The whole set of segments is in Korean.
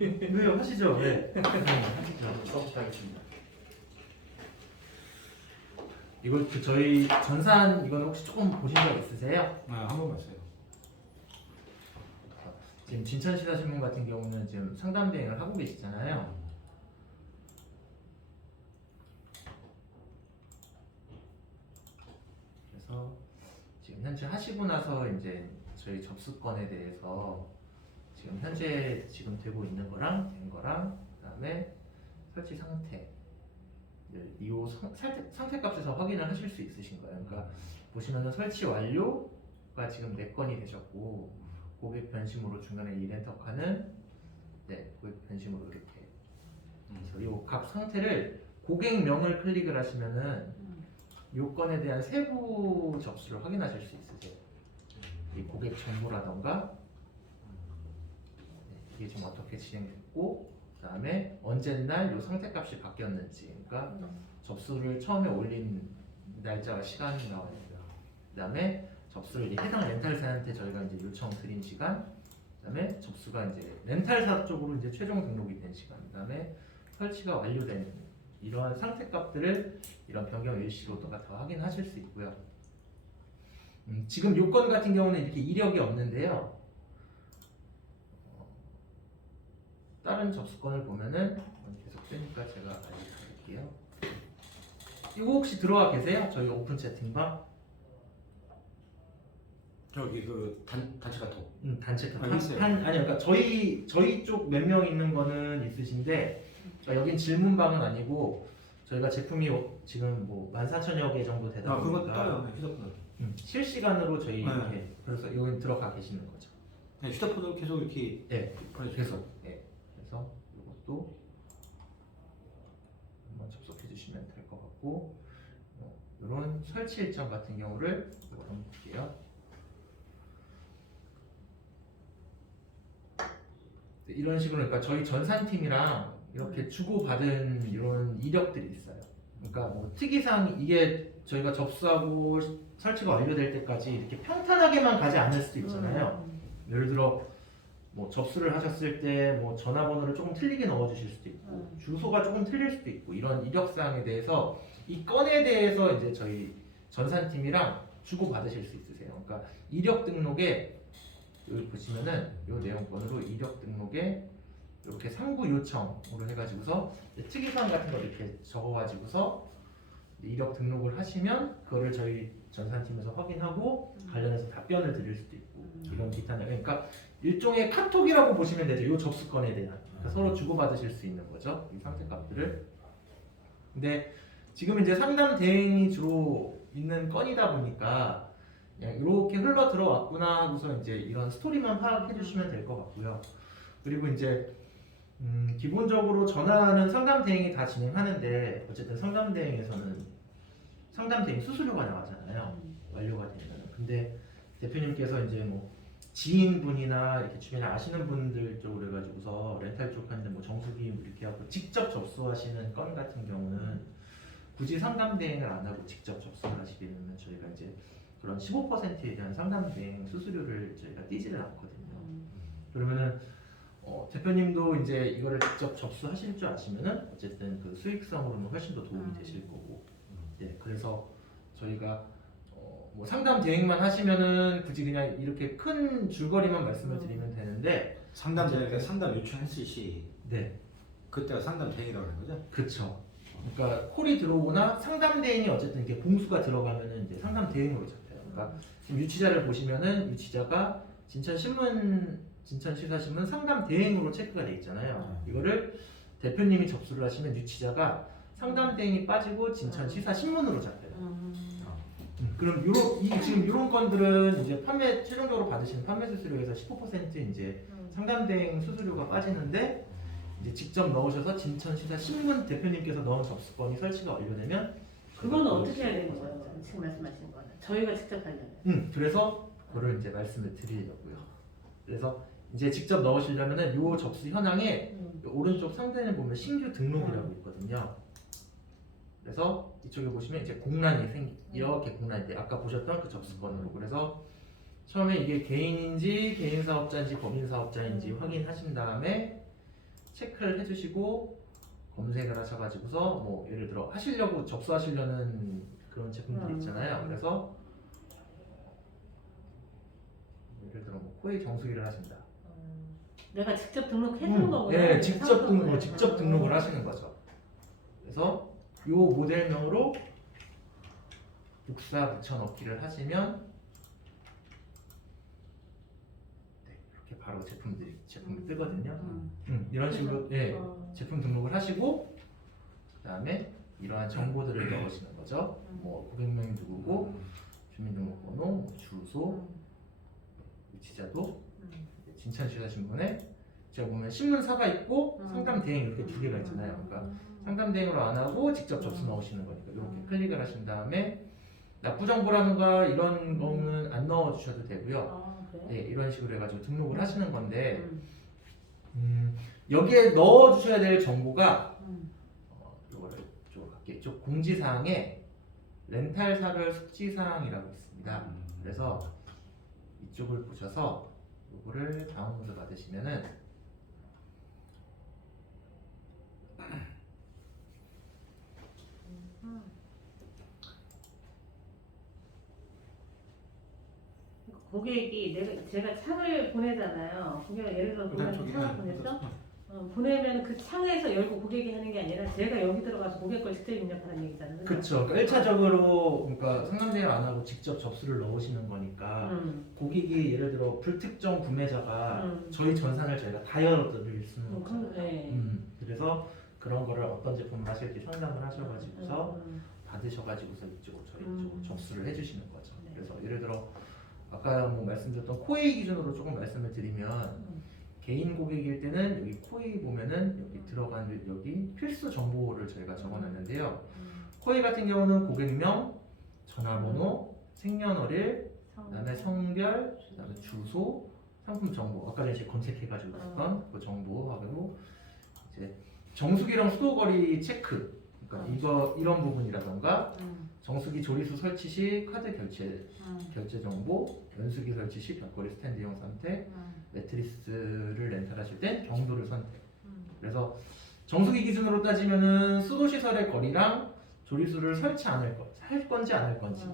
왜요? 하시죠. 네. 하시죠. 수업부터 하겠습니다. 이걸 저희 전산 이거는 혹시 조금 보신 적 있으세요? 네, 한 번 봤어요. 지금 진천시사신문 같은 경우는 지금 상담 대행을 하고 계시잖아요. 그래서 지금 현재 하시고 나서 이제 저희 접수건에 대해서 지금 현재 지금 되고 있는 거랑 된 거랑 그다음에 설치 상태 이 상태값에서 확인을 하실 수 있으신 거예요. 그러니까 보시면은 설치 완료가 지금 4건이 되셨고 고객 변심으로 중간에 이 렌터카는 고객 변심으로 이렇게 그래서 이 각 상태를 고객명을 클릭을 하시면은 요건에 대한 세부 접수를 확인하실 수 있으세요. 이 고객 정보라던가 이게 지금 어떻게 진행됐고 그 다음에 언제날 요 상태값이 바뀌었는지 그러니까 접수를 처음에 올린 날짜와 시간이 나와야 돼요. 그 다음에 접수를 이제 해당 렌탈사한테 저희가 이제 요청 드린 시간 그 다음에 접수가 이제 렌탈사 쪽으로 이제 최종 등록이 된 시간 그 다음에 설치가 완료된 이러한 상태값들을 이런 변경 일시로다가 다 확인하실 수 있고요. 지금 요건 같은 경우는 이렇게 이력이 없는데요. 다른 접수건을 보면은 계속 뜨니까 제가 알려드릴게요. 이거 혹시 들어와 계세요? 저희 오픈 채팅방? 저기 그 단체 카톡. 단체 카톡. 있어요. 아니 그러니까 저희 쪽 몇 명 있는 거는 있으신데 여긴 질문방은 아니고 저희가 제품이 지금 뭐 14,000여 개 정도 되다 보니까 그건 떠요. 네, 휴대폰으로. 실시간으로 저희 이렇게 그래서 여기 들어가 계시는 거죠. 네, 휴대폰으로 계속 이렇게. 네, 계속. 네, 그래서 이것도 한번 접속해 주시면 될 것 같고 이런 설치 일정 같은 경우를 한번 볼게요. 이런 식으로 그러니까 저희 전산팀이랑 이렇게 주고받은 이런 이력들이 있어요. 그러니까 뭐 특이사항 이게 저희가 접수하고 설치가 완료될 때까지 이렇게 평탄하게만 가지 않을 수도 있잖아요. 예를 들어 뭐 접수를 하셨을 때 뭐 전화번호를 조금 틀리게 넣어주실 수도 있고 주소가 조금 틀릴 수도 있고 이런 이력사항에 대해서 이 건에 대해서 이제 저희 전산팀이랑 주고받으실 수 있으세요. 그러니까 이력 등록에 여기 보시면은 이 내용권으로 이력 등록에 이렇게 상부 요청으로 해가지고서 특이사항 같은 거 이렇게 적어가지고서 이력 등록을 하시면 그거를 저희 전산팀에서 확인하고 관련해서 답변을 드릴 수도 있고 이런 기타 내용 그러니까 일종의 카톡이라고 보시면 되죠. 이 접수건에 대한 그러니까 서로 주고받으실 수 있는 거죠. 이 상태값들을. 근데 지금 이제 상담 대행이 주로 있는 건이다 보니까 그냥 이렇게 흘러 들어왔구나 하고서 이제 이런 스토리만 파악해 주시면 될 것 같고요. 그리고 이제 기본적으로 전화는 상담 대행이 다 진행하는데 어쨌든 상담 대행에서는 상담 대행 수수료가 나가잖아요. 완료가 되면. 근데 대표님께서 이제 뭐 지인분이나 이렇게 주변에 아시는 분들 쪽으로 해가지고서 렌탈 쪽 하는데 뭐 정수기 이렇게 하고 직접 접수하시는 건 같은 경우는 굳이 상담 대행을 안 하고 직접 접수를 하시게 되면 저희가 이제 그런 15%에 대한 상담 대행 수수료를 저희가 떼지를 않거든요. 그러면은 대표님도 이제 이거를 직접 접수하실 줄 아시면은 어쨌든 그 수익성으로는 훨씬 더 도움이 되실 거고, 네, 그래서 저희가 뭐 상담 대행만 하시면은 굳이 그냥 이렇게 큰 줄거리만 말씀을 드리면 되는데 상담 대행에 상담 요청했을 시 네, 그때가 상담 대행이라고 하는 거죠? 그렇죠. 그러니까 콜이 들어오거나 상담 대행이 어쨌든 이렇게 공수가 들어가면은 이제 상담 대행으로 잡혀요. 그러니까 지금 유치자를 보시면은 유치자가 진천시사신문 상담 대행으로 체크가 돼 있잖아요. 이거를 대표님이 접수를 하시면 유치자가 상담 대행이 빠지고 진천시사신문으로 잡혀요. 그럼 지금 이런 건들은 이제 최종적으로 받으시는 판매 수수료에서 15% 이제 상담 대행 수수료가 빠지는데 이제 직접 넣으셔서 진천시사신문 대표님께서 넣은 접수건이 설치가 완료되면 그건 어떻게 해야 되는 거예요? 지금 말씀하신 거는 저희가 직접 하려면. 그래서 그거를 이제 말씀을 드리려고요. 그래서 이제 직접 넣으시려면은 요 접수 현황에 오른쪽 상단에 보면 신규 등록이라고 있거든요. 그래서 이쪽에 보시면 이제 공란이 이렇게 공란이 돼. 아까 보셨던 그 접수건으로. 그래서 처음에 이게 개인인지 개인 사업자인지 법인 사업자인지 확인하신 다음에 체크를 해주시고 검색을 하셔가지고서 뭐 예를 들어 하시려고 접수하시려는 그런 제품들이 있잖아요. 그래서 예를 들어 뭐 코웨이 정수기를 하신다. 내가 직접 등록해주는 거구나. 네, 직접 상품을. 등록을 하시는 거죠. 그래서 요 모델명으로 복사 붙여넣기를 하시면 네, 이렇게 바로 제품이 뜨거든요. 이런 식으로 예, 제품 등록을 하시고 그다음에 이러한 정보들을 넣으시는 거죠. 뭐 고객명이 누구고 주민등록번호, 뭐 주소, 위치자도 진천 지자신문에 제가 보면 신문사가 있고 상담 대행 이렇게 두 개가 있잖아요. 그러니까 상담 대행으로 안 하고 직접 접수 넣으시는 거니까 이렇게 클릭을 하신 다음에 납부 정보라든가 이런 거는 안 넣어 주셔도 되고요. 그래? 네, 이런 식으로 해가지고 등록을 하시는 건데 여기에 넣어 주셔야 될 정보가 이거를 이쪽으로 갈게요. 이쪽 공지사항에 렌탈사별 숙지사항이라고 있습니다. 그래서 이쪽을 보셔서 이거를 다운로드 받으시면은 고객이 제가 창을 보내잖아요. 고객가 예를 들어 일단 고객이 저기 창을 보냈어. 보내면 그 창에서 열고 고객이 하는 게 아니라 제가 여기 들어가서 고객 걸 직접 입력하는 얘기잖아요. 그렇죠. 그러니까 1차적으로 그러니까 상담대행 안 하고 직접 접수를 넣으시는 거니까 고객이 예를 들어 불특정 구매자가 저희 전산을 저희가 다 열어드릴 수는 없잖아요. 네. 그래서 그런 거를 어떤 제품을 하실지 상담을 하셔가지고서 받으셔가지고서 이쪽으로 저희 쪽으로 접수를 해주시는 거죠. 네. 그래서 예를 들어 아까 뭐 말씀드렸던 코웨이 기준으로 조금 말씀을 드리면 개인 고객일 때는 여기 코웨이 보면은 여기 들어간 여기 필수 정보를 저희가 적어놨는데요. 코웨이 같은 경우는 고객명, 전화번호, 생년월일, 그다음에 성별, 그다음에 주소, 상품 정보 아까 전에 검색해가지고 했던 그 정보하고 이제 정수기랑 수도거리 체크, 그러니까 이런 부분이라던가 정수기 조리수 설치 시 카드 결제 정보, 연수기 설치 시 벽걸이 스탠드형 선택, 매트리스를 렌탈하실 때 경도를 선택. 그래서 정수기 기준으로 따지면은 수도시설의 거리랑 조리수를 설치 할 건지 안 할 건지.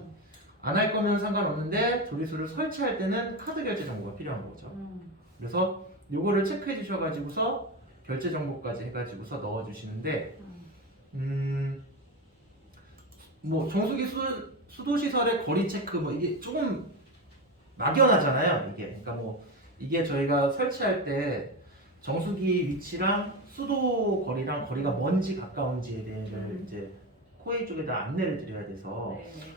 안 할 거면 상관없는데 조리수를 설치할 때는 카드 결제 정보가 필요한 거죠. 그래서 요거를 체크해 주셔가지고서 결제 정보까지 해가지고서 넣어주시는데 뭐 정수기 수도시설의 거리 체크 뭐 이게 조금 막연하잖아요. 이게 그러니까 뭐 이게 저희가 설치할 때 정수기 위치랑 수도 거리랑 거리가 먼지 가까운지에 대해서 이제 코웨이 쪽에다 안내를 드려야 돼서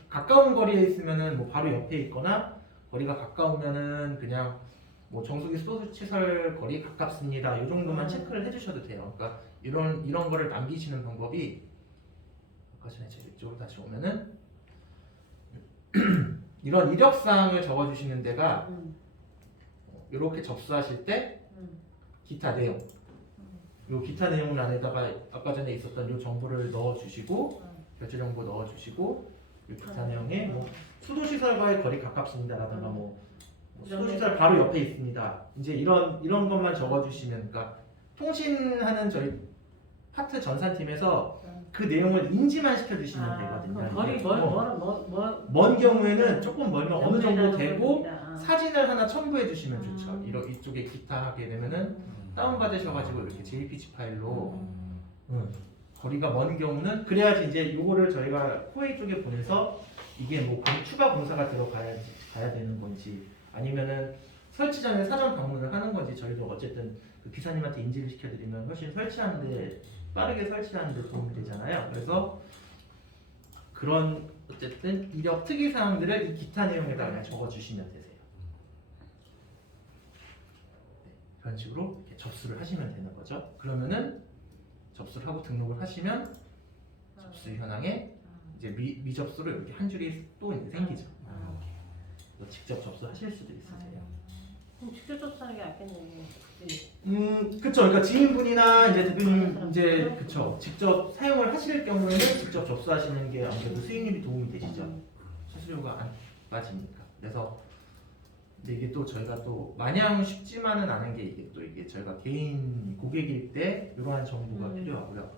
가까운 거리에 있으면은 뭐 바로 옆에 있거나 거리가 가까우면은 그냥 뭐 정수기 수도시설 거리 가깝습니다. 이 정도만 체크를 해주셔도 돼요. 그러니까 이런 거를 남기시는 방법이 아까 전에 제가 이쪽으로 다시 오면은 이런 이력사항을 적어주시는 데가 이렇게 접수하실 때 기타 내용 요 기타 내용 안에다가 아까 전에 있었던 요 정보를 넣어주시고 결제 정보 넣어주시고 요 기타 내용에 뭐 수도시설과의 거리 가깝습니다라든가 뭐 수도시설 바로 옆에 있습니다. 이제 이런 것만 적어주시면 그러니까 통신하는 저희 파트 전산팀에서 그 내용을 인지만 시켜주시면 되거든요. 거리 먼 경우에는 조금 멀면 어느 정도 되고 겁니다. 사진을 하나 첨부해 주시면 좋죠. 이쪽에 기타 하게 되면은 다운받으셔가지고 이렇게 JPG 파일로 거리가 먼 경우는 그래야지 이제 요거를 저희가 코웨이 쪽에 보내서 이게 뭐 추가 공사가 가야 되는 건지 아니면은 설치 전에 사전 방문을 하는 건지 저희도 어쨌든 그 기사님한테 인지를 시켜드리면 훨씬 설치하는데 빠르게 설치하는 데 도움이 되잖아요. 그래서 그런 어쨌든 이력 특이 사항들을 이 기타 내용에다 그냥 적어주시면 되세요. 네, 그런 식으로 이렇게 접수를 하시면 되는 거죠. 그러면은 접수를 하고 등록을 하시면 접수 현황에 이제 미접수로 이렇게 한 줄이 또 이제 생기죠. 그래서 직접 접수하실 수도 있으세요. 그럼 직접 접수하는 게 낫겠네. 그치? 그쵸. 그러니까 지인분이나 이제 대표님 이제 그쵸. 직접 사용을 하실 경우에는 직접 접수하시는 게 아무래도 수익률이 도움이 되시죠. 수수료가 안 빠지니까. 그래서 근데 이게 또 저희가 또 마냥 쉽지만은 않은 게 이게 저희가 개인 고객일 때 이러한 정보가 필요하고요.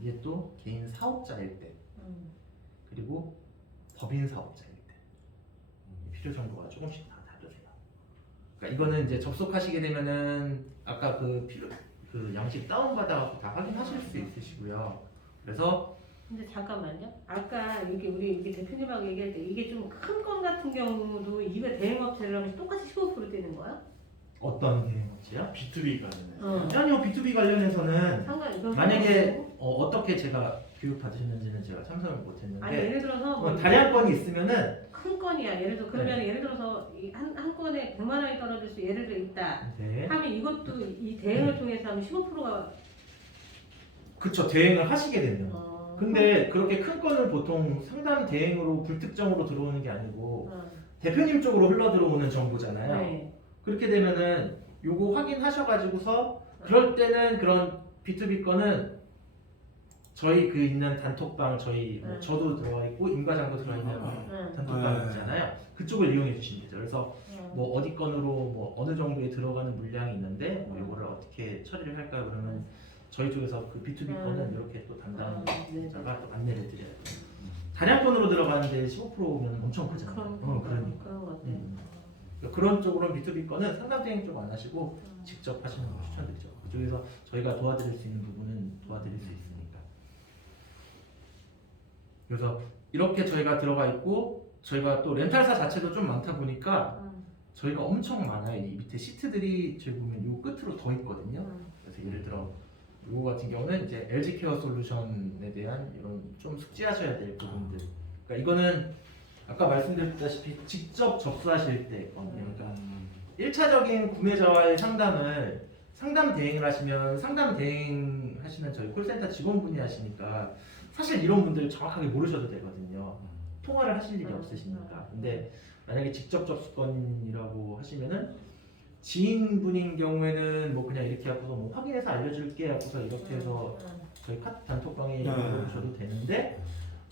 이게 또 개인 사업자일 때 그리고 법인 사업자일 때 필요 정보가 조금씩 다 다르세요. 그러니까 이거는 이제 접속하시게 되면은 아까 그 양식 다운 받아갖고 다 확인하실 수 있으시고요. 그래서 근데 잠깐만요. 아까 우리 대표님하고 얘기할 때 이게 좀 큰 건 같은 경우도 이거 대행업체를 하면 똑같이 15% 되는 거야? 어떤 개념이지요? B2B 관련해서 아니요, B2B 관련해서는 상관 만약에 어떻게 제가 교육 받으셨는지는 제가 참석을 아니 못했는데 예를 들어서 뭐 다량권이 있으면은 큰 건이야. 예를 들어 그러면 예를 들어서 한 건에 100만 원이 떨어질 수 예를 들어 있다. 네. 하면 이것도 이 대행을 통해서 하면 15%가 그쵸, 대행을 하시게 되면. 근데 그렇게 큰 건을 보통 상담 대행으로 불특정으로 들어오는 게 아니고 대표님 쪽으로 흘러 들어오는 정보잖아요. 네. 그렇게 되면은 요거 확인하셔가지고서 그럴 때는 그런 B2B 건은 저희 그 있는 단톡방 저희 뭐 저도 들어와 있고 임과장도 들어와 있는 단톡방 있잖아요. 그쪽을 이용해 주시면 되죠. 그래서 뭐 어디 건으로 뭐 어느 정도에 들어가는 물량이 있는데 뭐 요거를 어떻게 처리를 할까요? 그러면 저희 쪽에서 그 B2B 건은 이렇게 또 담당자가 또 안내를 드려야 돼요. 다량권으로 들어가는데 15%면 엄청 크잖아요. 그러니까. 그런 것 같아요. 그러니까 그런 쪽으로는 B2B 건은 상담 대행 쪽 안 하시고 직접 하시는 걸 추천드리죠. 그쪽에서 저희가 도와드릴 수 있는 부분은 도와드릴 수 있으니까. 그래서 이렇게 저희가 들어가 있고 저희가 또 렌탈사 자체도 좀 많다 보니까 저희가 엄청 많아요. 이 밑에 시트들이 저희 보면 요 끝으로 더 있거든요. 그래서 예를 들어 요거 같은 경우는 이제 LG 케어 솔루션에 대한 이런 좀 숙지하셔야 될 부분들. 그러니까 이거는 아까 말씀드렸다시피 직접 접수하실 때 그러니까 1차적인 구매자와의 상담을 상담 대행을 하시면 상담 대행 하시는 저희 콜센터 직원분이 하시니까 사실 이런 분들 정확하게 모르셔도 되거든요. 통화를 하실 일이 없으시니까. 근데 만약에 직접 접수건이라고 하시면은 지인분인 경우에는 뭐 그냥 이렇게 하고서 뭐 확인해서 알려줄게 하고서 이렇게 해서 저희 단톡방에 올려주셔도 되는데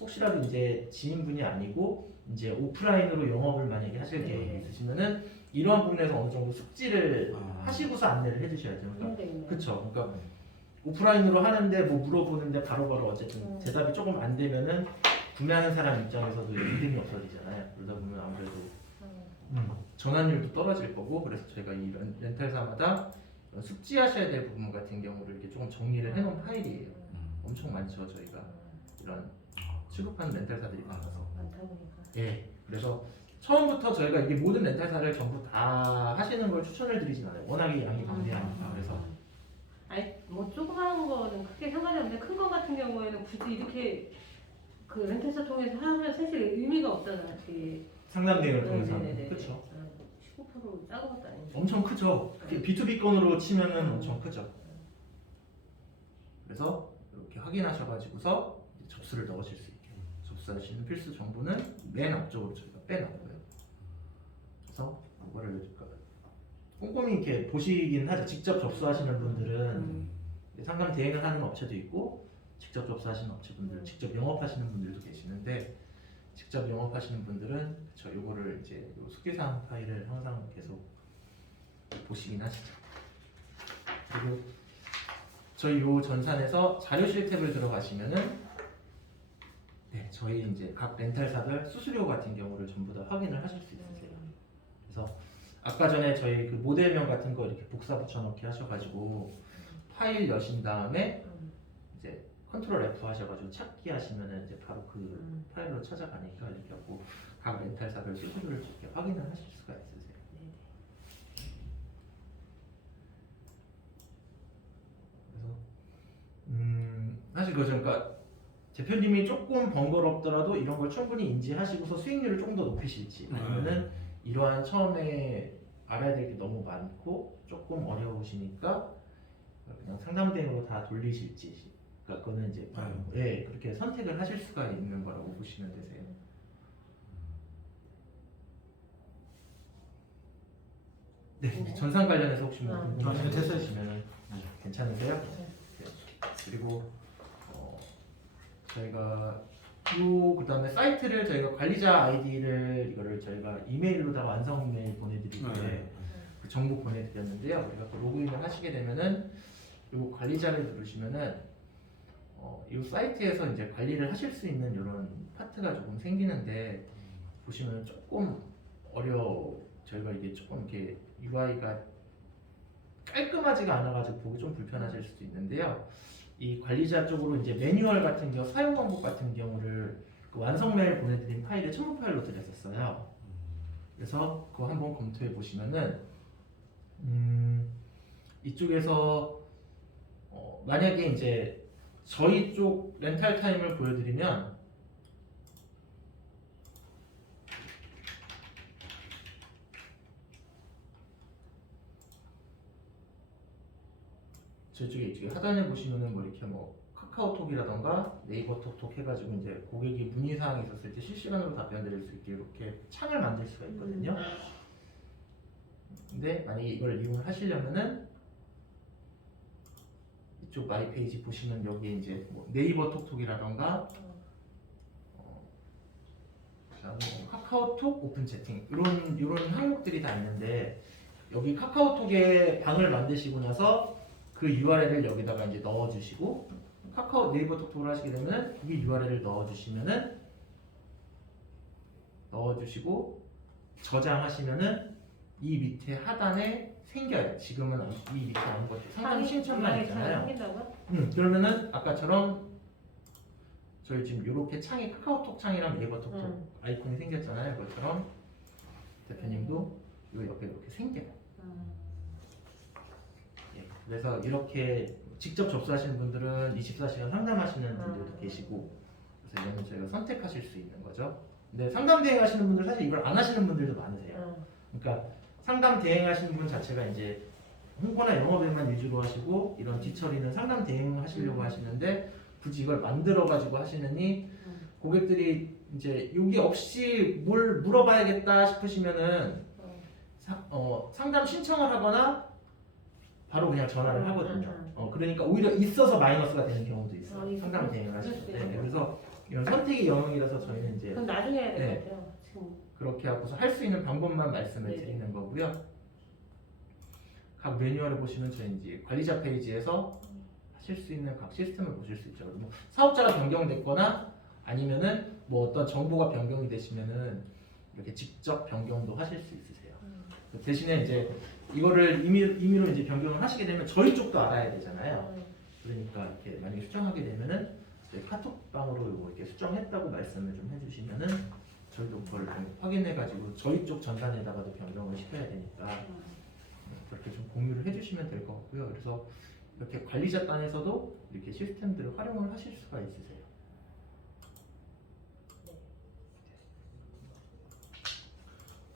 혹시라도 이제 지인분이 아니고 이제 오프라인으로 영업을 만약에 하실 계획이 있으시면은 이러한 부분에서 어느 정도 숙지를 하시고서 안내를 해주셔야 돼요. 그러니까 그쵸. 그러니까 오프라인으로 하는데 뭐 물어보는데 바로바로 어쨌든 대답이 조금 안 되면은 구매하는 사람 입장에서도 믿음이 없어지잖아요. 그러다 보면 아무래도 전환율도 떨어질 거고 그래서 저희가 이 렌탈사마다 숙지하셔야 될 부분 같은 경우를 이렇게 조금 정리를 해놓은 파일이에요. 엄청 많죠 저희가 이런 취급하는 렌탈사들이 많아서. 많다 보니까. 예. 그래서 처음부터 저희가 이게 모든 렌탈사를 전부 다 하시는 걸 추천을 드리진 않아요. 워낙에 양이 방대하니까. 그래서 아니 뭐 조그마한 거는 크게 상관이 없는데 큰 거 같은 경우에는 굳이 이렇게 그 렌탈사 통해서 하면 사실 의미가 없잖아요. 그게. 상담 대행을 통해서 네네네네. 그렇죠. 15% 작은 것도 아니죠. 엄청 크죠. B2B 건으로 치면은 엄청 크죠. 그래서 이렇게 확인하셔가지고서 이제 접수를 넣으실 수 있게 접수하시는 필수 정보는 맨 앞쪽으로 저희가 빼놨고요. 그래서 이거를 꼼꼼히 이렇게 보시긴 하죠. 직접 접수하시는 분들은 상담 대행을 하는 업체도 있고 직접 접수하시는 업체분들, 직접 영업하시는 분들도 계시는데 직접 영업하시는 분들은 저 요거를 이제 요 숙지사항 파일을 항상 계속 보시긴 하시죠. 그리고 저희 요 전산에서 자료실 탭을 들어가시면은 네, 저희 이제 각 렌탈사들 수수료 같은 경우를 전부 다 확인을 하실 수 있으세요. 그래서 아까 전에 저희 그 모델명 같은 거 이렇게 복사 붙여넣기 하셔가지고 파일 여신 다음에 이제 컨트롤 F 하셔가지고 찾기 하시면은 이제 바로 그 파일로 찾아가니까 이렇게 하고 각 렌탈사별 수수료를 이렇게 확인을 하실 수가 있으세요. 그래서 사실 그러니까 대표님이 조금 번거롭더라도 이런 걸 충분히 인지하시고서 수익률을 조금 더 높이실지 아니면은 이러한 처음에 알아야 될 게 너무 많고 조금 어려우시니까 그냥 상담 대행으로 다 돌리실지 그러니까 그거는 이제 예, 그렇게 선택을 하실 수가 있는 거라고 보시면 되세요. 네, 전산 관련해서 혹시 뭐 궁금하신 거 있으시면 괜찮으세요? 네. 그리고 저희가 그다음에 사이트를 저희가 관리자 아이디를 이거를 저희가 이메일로다가 완성 이메일 보내드릴 때 네. 그 정보 보내드렸는데요. 우리가 그 로그인을 하시게 되면은 이 관리자를 누르시면은 이 사이트에서 이제 관리를 하실 수 있는 이런 파트가 조금 생기는데 보시면 조금 저희가 이게 조금 이렇게 UI가 깔끔하지가 않아가지고 보기 좀 불편하실 수도 있는데요. 이 관리자 쪽으로 이제 매뉴얼 같은 경우 사용 방법 같은 경우를 그 완성 메일 보내드린 파일을 첨부 파일로 드렸었어요. 그래서 그거 한번 검토해 보시면은 이쪽에서 만약에 이제 저희 쪽 렌탈 타임을 보여드리면 이쪽에 하단에 보시면은 뭐 이렇게 뭐 카카오톡이라던가 네이버 톡톡 해가지고 이제 고객이 문의 사항이 있었을 때 실시간으로 답변 드릴 수 있게 이렇게 창을 만들 수가 있거든요. 근데 만약에 이걸 이용을 하시려면은 이쪽 마이 페이지 보시면 여기에 이제 뭐 네이버 톡톡이라던가 그다음에 뭐 카카오톡 오픈 채팅 이런 항목들이 다 있는데 여기 카카오톡에 방을 만드시고 나서 그 URL을 여기다가 이제 넣어주시고 카카오 네이버 톡톡을 하시게 되면 이 URL을 넣어주시고 저장하시면은 이 밑에 하단에 생겨요. 지금은 이 밑에 아무것도 상담 신청만 있잖아요. 그러면은 아까처럼 저희 지금 이렇게 창이 카카오톡 창이랑 네이버 톡톡 아이콘이 생겼잖아요. 그것처럼 대표님도 이 옆에 이렇게 생겨요. 예, 그래서 이렇게 직접 접수하시는 분들은 24시간 상담하시는 분들도 계시고 그래서 이거는 저희가 선택하실 수 있는 거죠. 근데 상담 대행하시는 분들 사실 이걸 안 하시는 분들도 많으세요. 그러니까 상담 대행하시는 분 자체가 이제 홍보나 영업에만 위주로 하시고 이런 뒤처리는 상담 대행하시려고 하시는데 굳이 이걸 만들어 가지고 하시느니 고객들이 이제 여기 없이 뭘 물어봐야겠다 싶으시면은 상담 신청을 하거나 바로 그냥 전화를 하거든요. 그러니까 오히려 있어서 마이너스가 되는 경우도 있어요. 상담 대행을 하실 때. 네, 그래서 이런 선택의 영역이라서 저희는 이제 그럼 나중에 해야 될 것 같아요. 지금. 그렇게 하고서 할 수 있는 방법만 말씀을 네. 드리는 거고요. 각 매뉴얼을 보시면 저희 이제 관리자 페이지에서 하실 수 있는 각 시스템을 보실 수 있죠. 뭐 사업자가 변경됐거나 아니면은 뭐 어떤 정보가 변경이 되시면은 이렇게 직접 변경도 하실 수 있으세요. 대신에 이제 이거를 임의로 이제 변경을 하시게 되면 저희 쪽도 알아야 되잖아요. 그러니까 이렇게 만약에 수정하게 되면은 저희 카톡방으로 이거 이렇게 수정했다고 말씀을 좀 해주시면은 저희도 그걸 좀 확인해가지고 저희 쪽 전단에다가도 변경을 시켜야 되니까 그렇게 좀 공유를 해주시면 될 것 같고요. 그래서 이렇게 관리자 단에서도 이렇게 시스템들을 활용을 하실 수가 있으세요.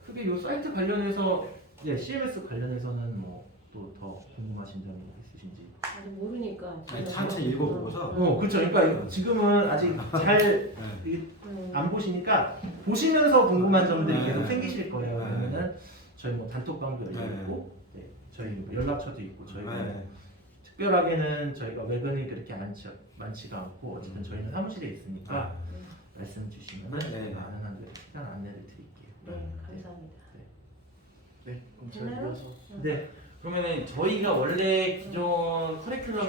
크게 이 사이트 관련해서 CMS 관련해서는 뭐 또 더 궁금하신 점이 있으신지? 아직 모르니까. 아니, 전체 읽어보고서 그렇죠. 그러니까 지금은 아직 잘 안 음. 보시니까 보시면서 궁금한 점들이 네. 계속 생기실 거예요. 네. 그러면은 저희 뭐 단톡방도 열려 네. 있고, 저희 뭐 연락처도 있고, 저희가 네. 특별하게는 저희가 외근이 그렇게 많지가 않고 어쨌든 저희는 사무실에 있으니까 말씀 주시면 네. 많은 한들 시간 안내를 드릴게요. 네, 감사합니다. 네, 그럼 됐나요? 네. 그러면은 저희가 원래 기존 커리큘럼